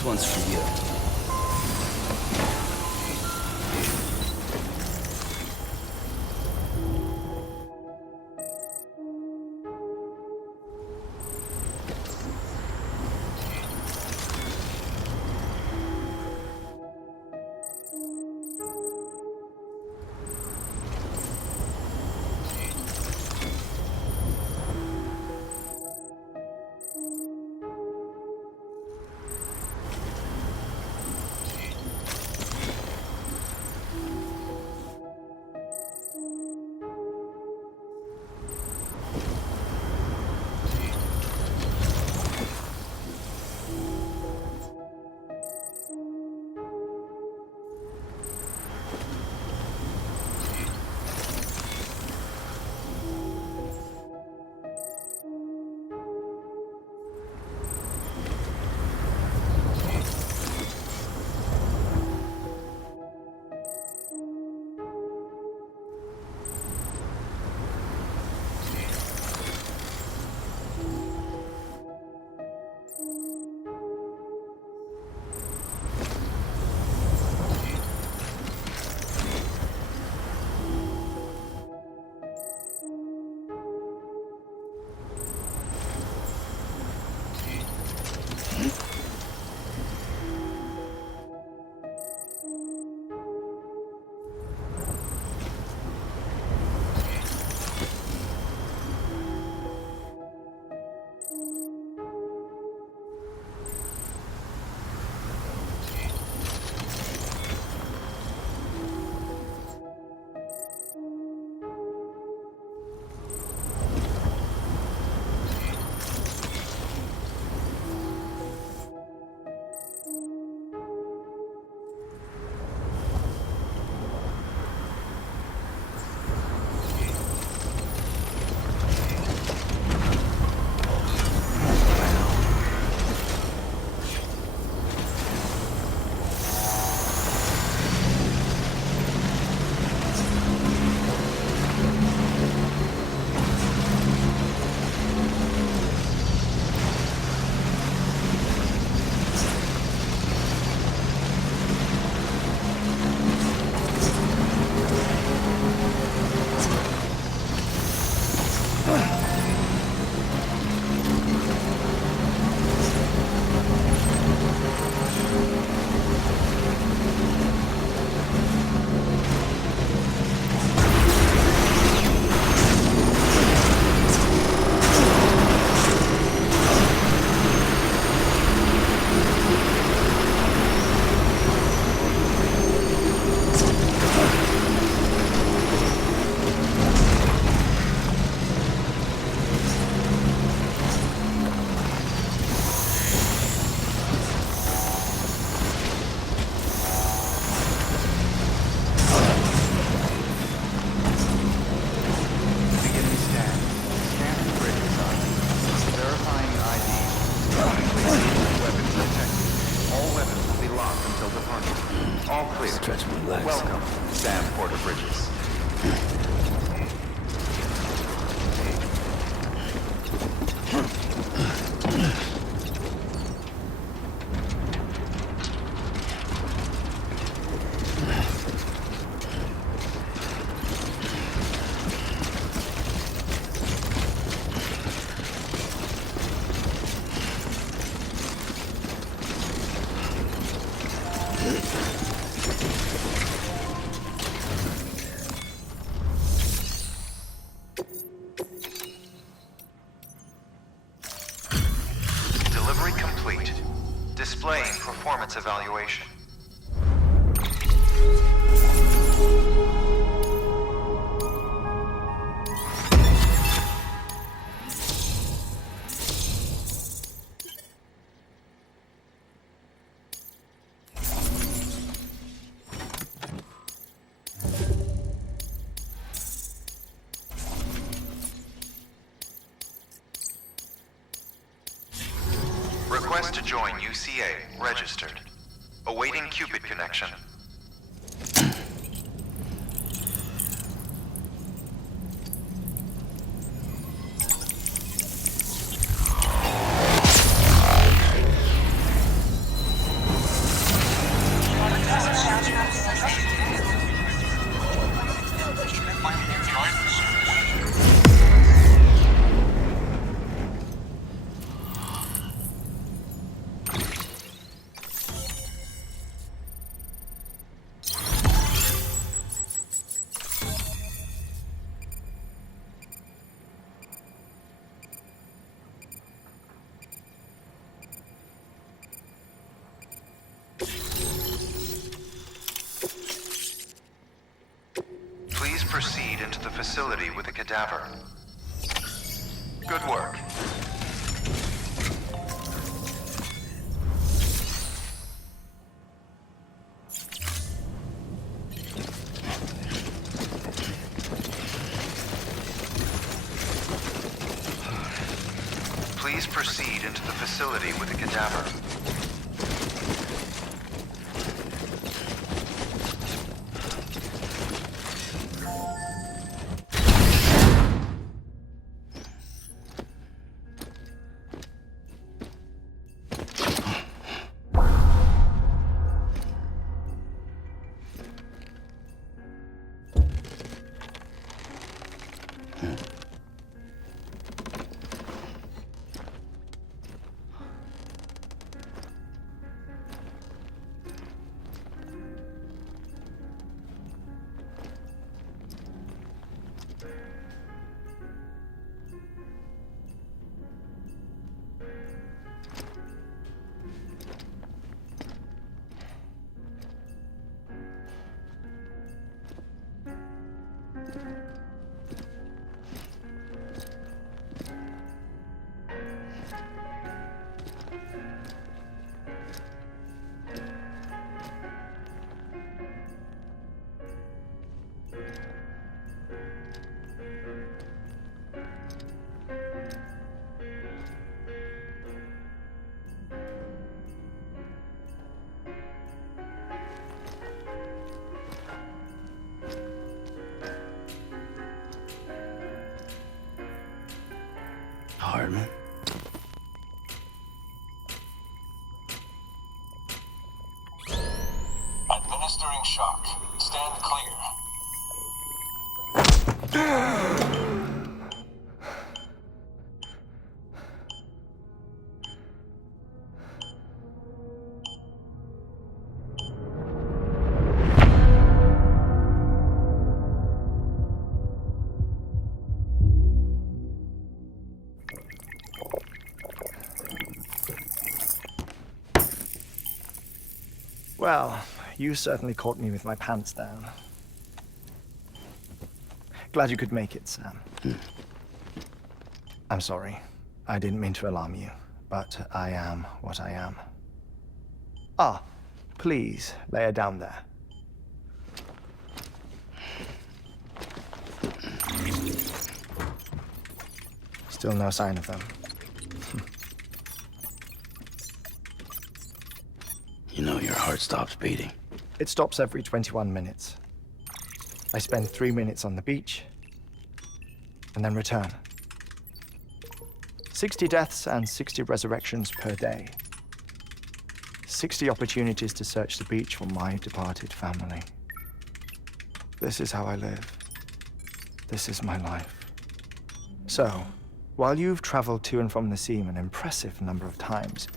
This one's for you. Displaying performance evaluation. Request to join UCA. Registered. Awaiting Cupid connection. Please proceed into the facility with a cadaver. Good work. Please proceed into the facility with a cadaver. Hardman. Administering shock. Stand clear. Well, you certainly caught me with my pants down. Glad you could make it, Sam. I'm sorry. I didn't mean to alarm you, but I am what I am. Ah, please, lay her down there. Still no sign of them. You know your heart stops beating. It stops every 21 minutes. I spend 3 minutes on the beach, and then return. 60 deaths and 60 resurrections per day. 60 opportunities to search the beach for my departed family. This is how I live. This is my life. So, while you've traveled to and from the seam an impressive number of times,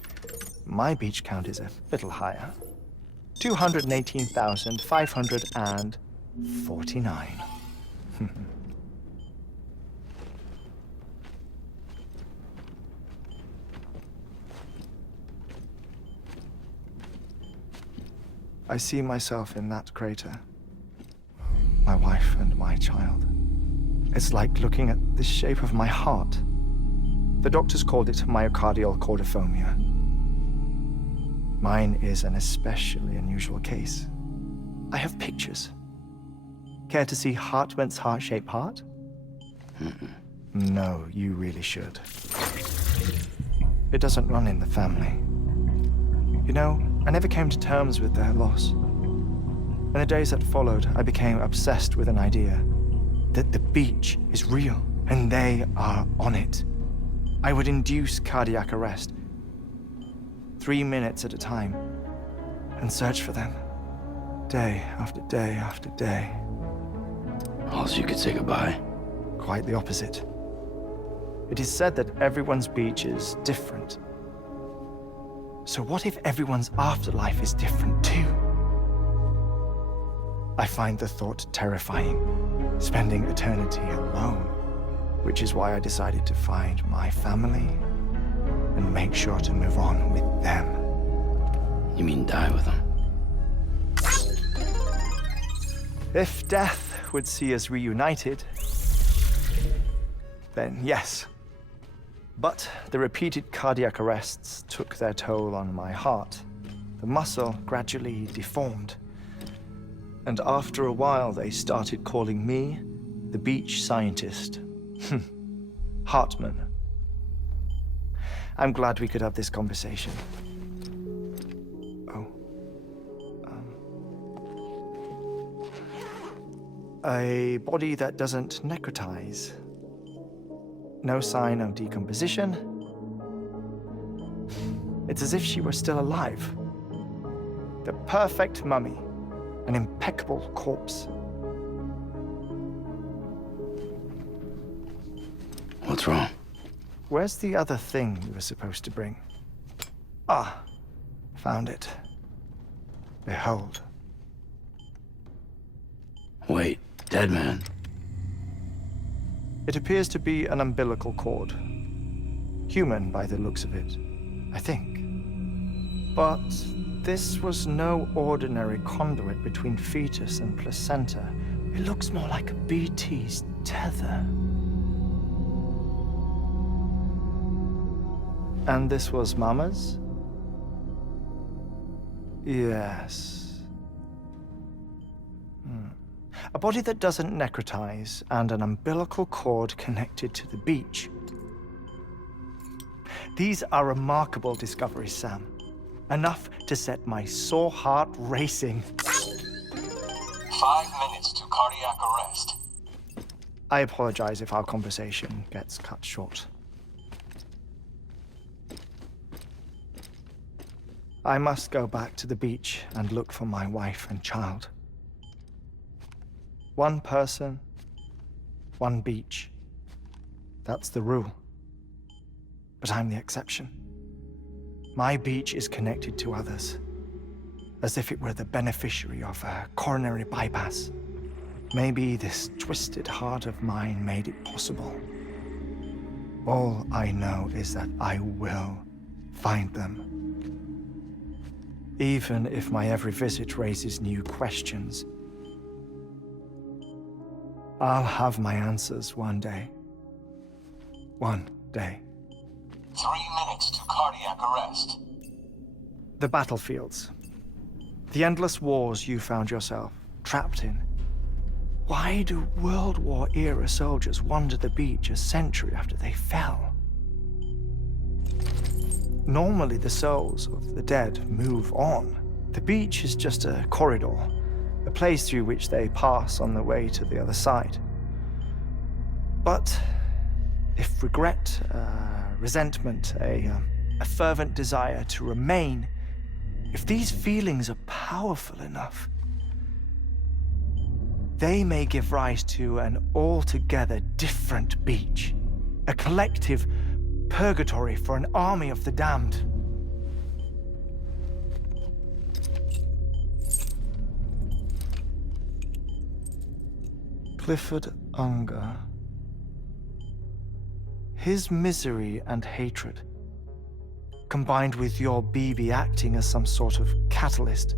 my beach count is a little higher. 218,549. I see myself in that crater. My wife and my child. It's like looking at the shape of my heart. The doctors called it myocardial chordophobia. Mine is an especially unusual case. I have pictures. Care to see Hartman's heart-shaped heart? No, you really should. It doesn't run in the family. You know, I never came to terms with their loss. In the days that followed, I became obsessed with an idea that the beach is real and they are on it. I would induce cardiac arrest, 3 minutes at a time, and search for them, day after day after day. Also, you could say goodbye. Quite the opposite. It is said that everyone's beach is different. So what if everyone's afterlife is different too? I find the thought terrifying, spending eternity alone, which is why I decided to find my family and make sure to move on with them. You mean die with them? If death it would see us reunited, then yes. But the repeated cardiac arrests took their toll on my heart. The muscle gradually deformed. And after a while, they started calling me the beach scientist. Hartman. I'm glad we could have this conversation. Oh. A body that doesn't necrotize. No sign of decomposition. It's as if she were still alive. The perfect mummy. An impeccable corpse. What's wrong? Where's the other thing you were supposed to bring? Ah, found it. Behold. Wait, dead man. It appears to be an umbilical cord. Human by the looks of it, I think. But this was no ordinary conduit between fetus and placenta. It looks more like a BT's tether. And this was Mama's? Yes. A body that doesn't necrotize and an umbilical cord connected to the beach. These are remarkable discoveries, Sam. Enough to set my sore heart racing. 5 minutes to cardiac arrest. I apologize if our conversation gets cut short. I must go back to the beach and look for my wife and child. One person, one beach. That's the rule. But I'm the exception. My beach is connected to others, as if it were the beneficiary of a coronary bypass. Maybe this twisted heart of mine made it possible. All I know is that I will find them. Even if my every visit raises new questions, I'll have my answers one day. One day. 3 minutes to cardiac arrest. The battlefields. The endless wars you found yourself trapped in. Why do World War-era soldiers wander the beach a century after they fell? Normally, the souls of the dead move on. The beach is just a corridor, a place through which they pass on the way to the other side. But if regret, resentment, a fervent desire to remain, if these feelings are powerful enough, they may give rise to an altogether different beach, a collective purgatory for an army of the damned. Clifford Unger. His misery and hatred, combined with your BB acting as some sort of catalyst,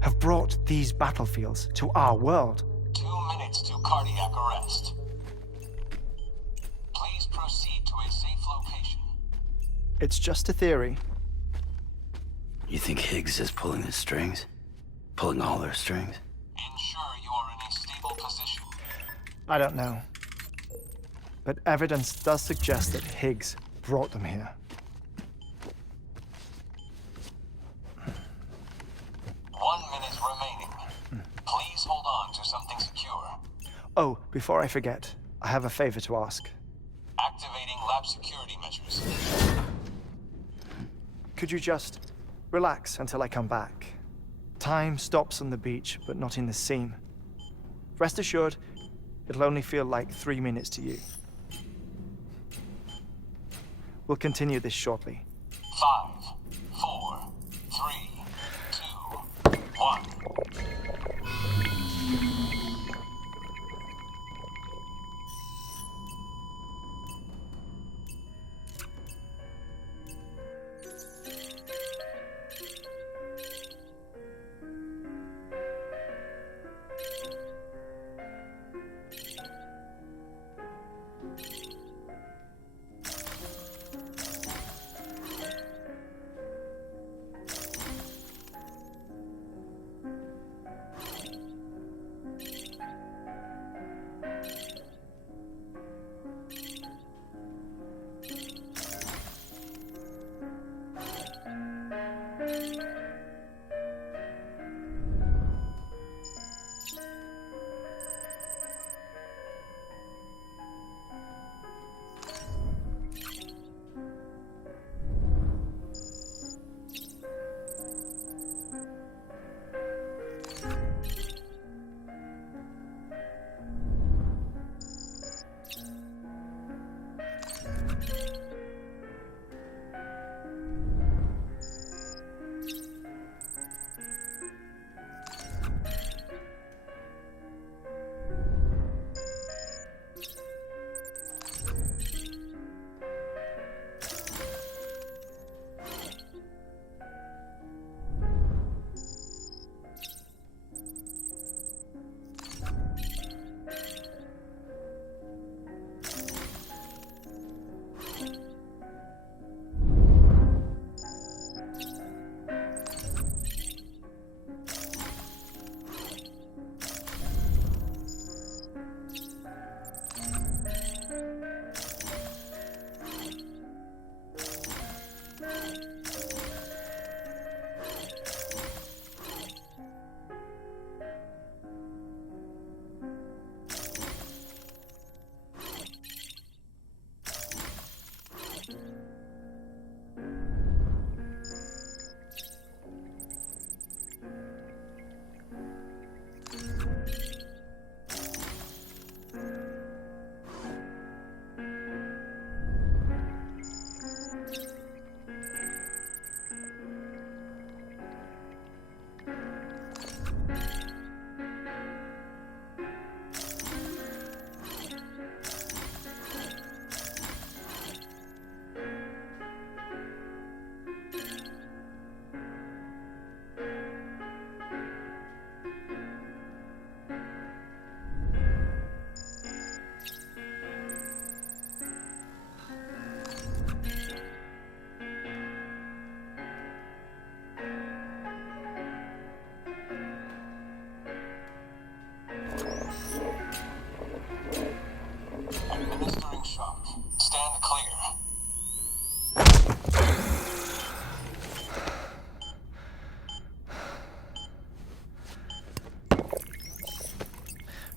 have brought these battlefields to our world. 2 minutes to cardiac arrest. Please proceed to a safe location. It's just a theory. You think Higgs is pulling the strings? Pulling all their strings? Ensure you are in a stable position. I don't know. But evidence does suggest that Higgs brought them here. 1 minute remaining. Please hold on to something secure. Oh, before I forget, I have a favor to ask. Activating lab security measures. Could you just relax until I come back? Time stops on the beach, but not in the scene. Rest assured, it'll only feel like 3 minutes to you. We'll continue this shortly. 5, 4, 3, 2, 1.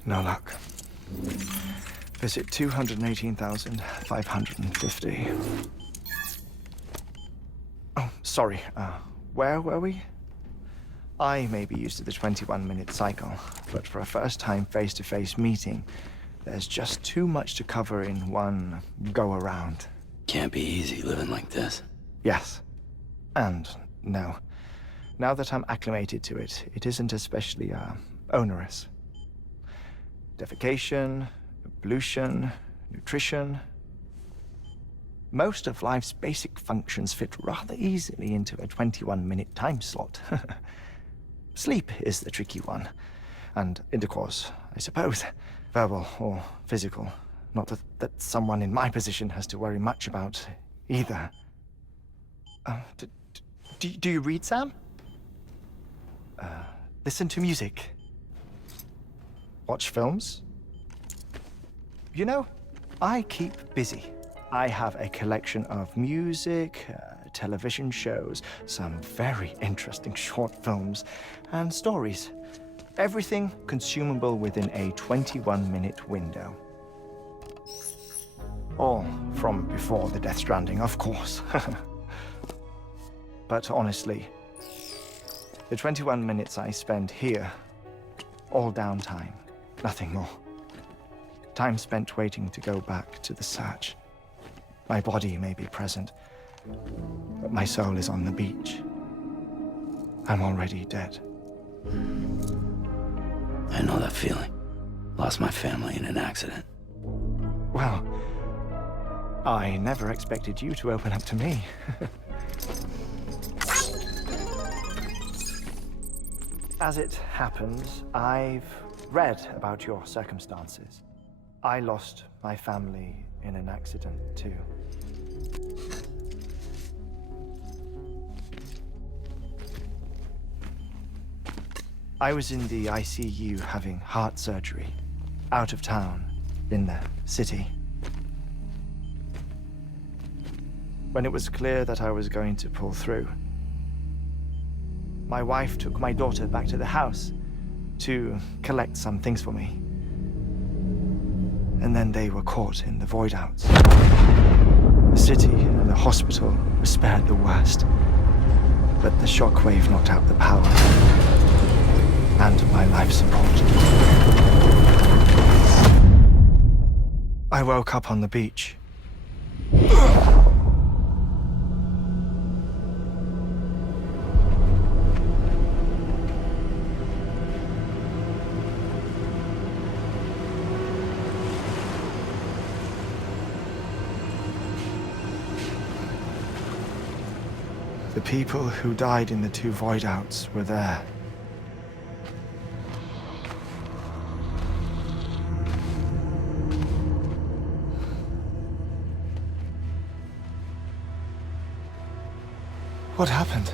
No luck. Visit 218,550. Oh, sorry. Where were we? I may be used to the 21-minute cycle, but for a first-time face-to-face meeting, there's just too much to cover in one go-around. Can't be easy living like this. Yes. And no. Now that I'm acclimated to it, it isn't especially, onerous. Defecation, pollution, nutrition. Most of life's basic functions fit rather easily into a 21-minute time slot. Sleep is the tricky one. And intercourse, I suppose. Verbal or physical. Not that someone in my position has to worry much about either. Do you read, Sam? Listen to music. Watch films? You know, I keep busy. I have a collection of music, television shows, some very interesting short films, and stories. Everything consumable within a 21-minute window. All from before the Death Stranding, of course. But honestly, the 21 minutes I spend here, all downtime, nothing more. Time spent waiting to go back to the search. My body may be present, but my soul is on the beach. I'm already dead. I know that feeling. Lost my family in an accident. Well, I never expected you to open up to me. As it happens, I've read about your circumstances. I lost my family in an accident, too. I was in the ICU having heart surgery, out of town, in the city. When it was clear that I was going to pull through, my wife took my daughter back to the house to collect some things for me. And then they were caught in the void-outs. The city and the hospital were spared the worst, but the shockwave knocked out the power and my life support. I woke up on the beach. The people who died in the two void-outs were there. What happened?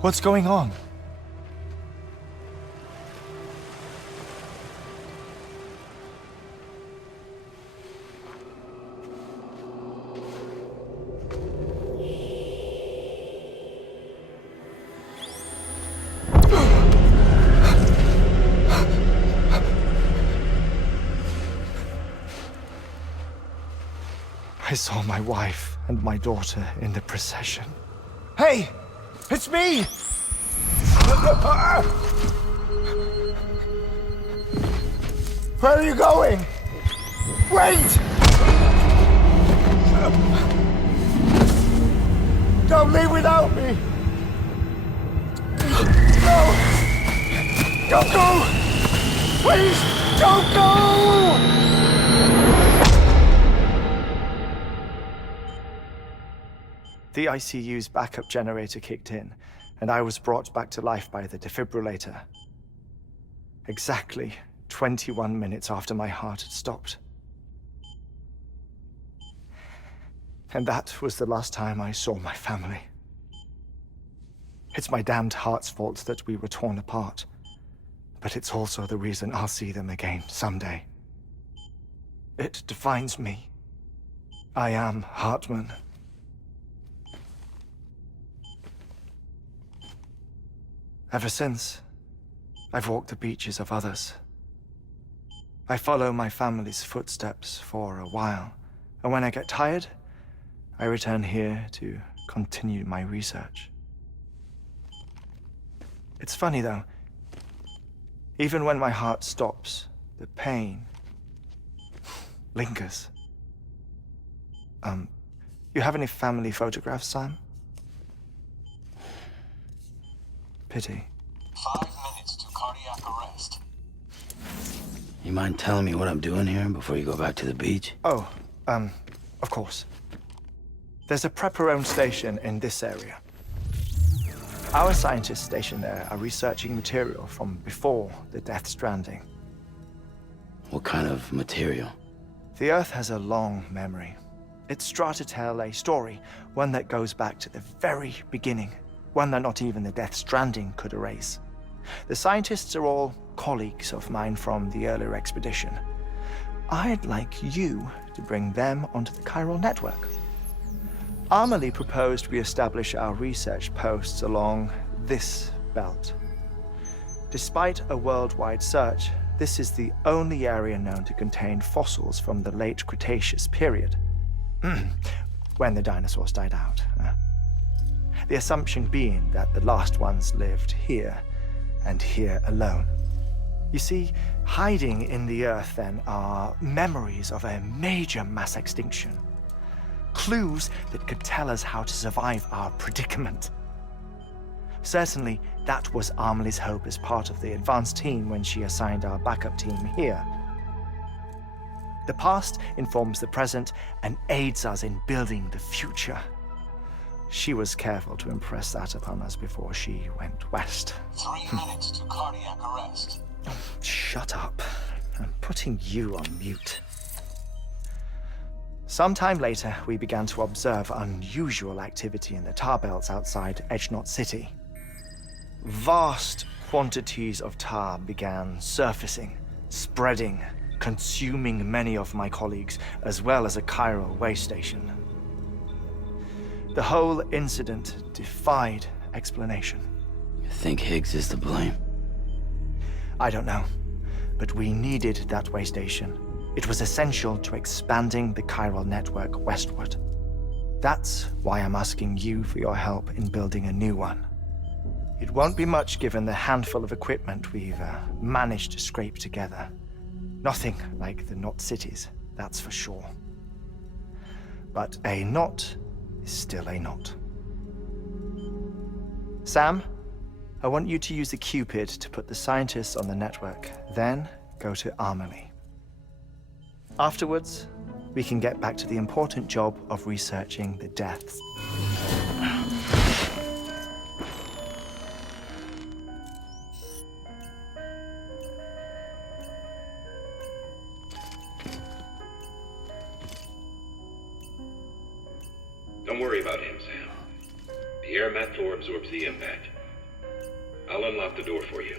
What's going on? I saw my wife and my daughter in the procession. Hey! It's me! Where are you going? Wait! Don't leave without me! No! Don't go! Please, don't go! The ICU's backup generator kicked in, and I was brought back to life by the defibrillator. Exactly 21 minutes after my heart had stopped. And that was the last time I saw my family. It's my damned heart's fault that we were torn apart, but it's also the reason I'll see them again someday. It defines me. I am Hartman. Ever since, I've walked the beaches of others. I follow my family's footsteps for a while, and when I get tired, I return here to continue my research. It's funny though, even when my heart stops, the pain lingers. You have any family photographs, Sam? Pity. 5 minutes to cardiac arrest. You mind telling me what I'm doing here before you go back to the beach? Oh, of course. There's a Prepper-owned station in this area. Our scientists stationed there are researching material from before the Death Stranding. What kind of material? The Earth has a long memory. It's trying to tell a story, one that goes back to the very beginning, one that not even the Death Stranding could erase. The scientists are all colleagues of mine from the earlier expedition. I'd like you to bring them onto the chiral network. Amelie proposed we establish our research posts along this belt. Despite a worldwide search, this is the only area known to contain fossils from the late Cretaceous period, when the dinosaurs died out. The assumption being that the last ones lived here, and here alone. You see, hiding in the Earth then are memories of a major mass extinction. Clues that could tell us how to survive our predicament. Certainly, that was Amelie's hope as part of the advanced team when she assigned our backup team here. The past informs the present and aids us in building the future. She was careful to impress that upon us before she went west. 3 minutes to cardiac arrest. Shut up. I'm putting you on mute. Sometime later, we began to observe unusual activity in the tar belts outside Edgenot City. Vast quantities of tar began surfacing, spreading, consuming many of my colleagues, as well as a chiral way station. The whole incident defied explanation. You think Higgs is to blame? I don't know, but we needed that way station. It was essential to expanding the chiral network westward. That's why I'm asking you for your help in building a new one. It won't be much given the handful of equipment we've managed to scrape together. Nothing like the knot cities, that's for sure. But a knot is still a knot. Sam, I want you to use the Cupid to put the scientists on the network, then go to Amelie. Afterwards, we can get back to the important job of researching the deaths. Don't worry about him, Sam. The air mat floor absorbs the impact. I'll unlock the door for you.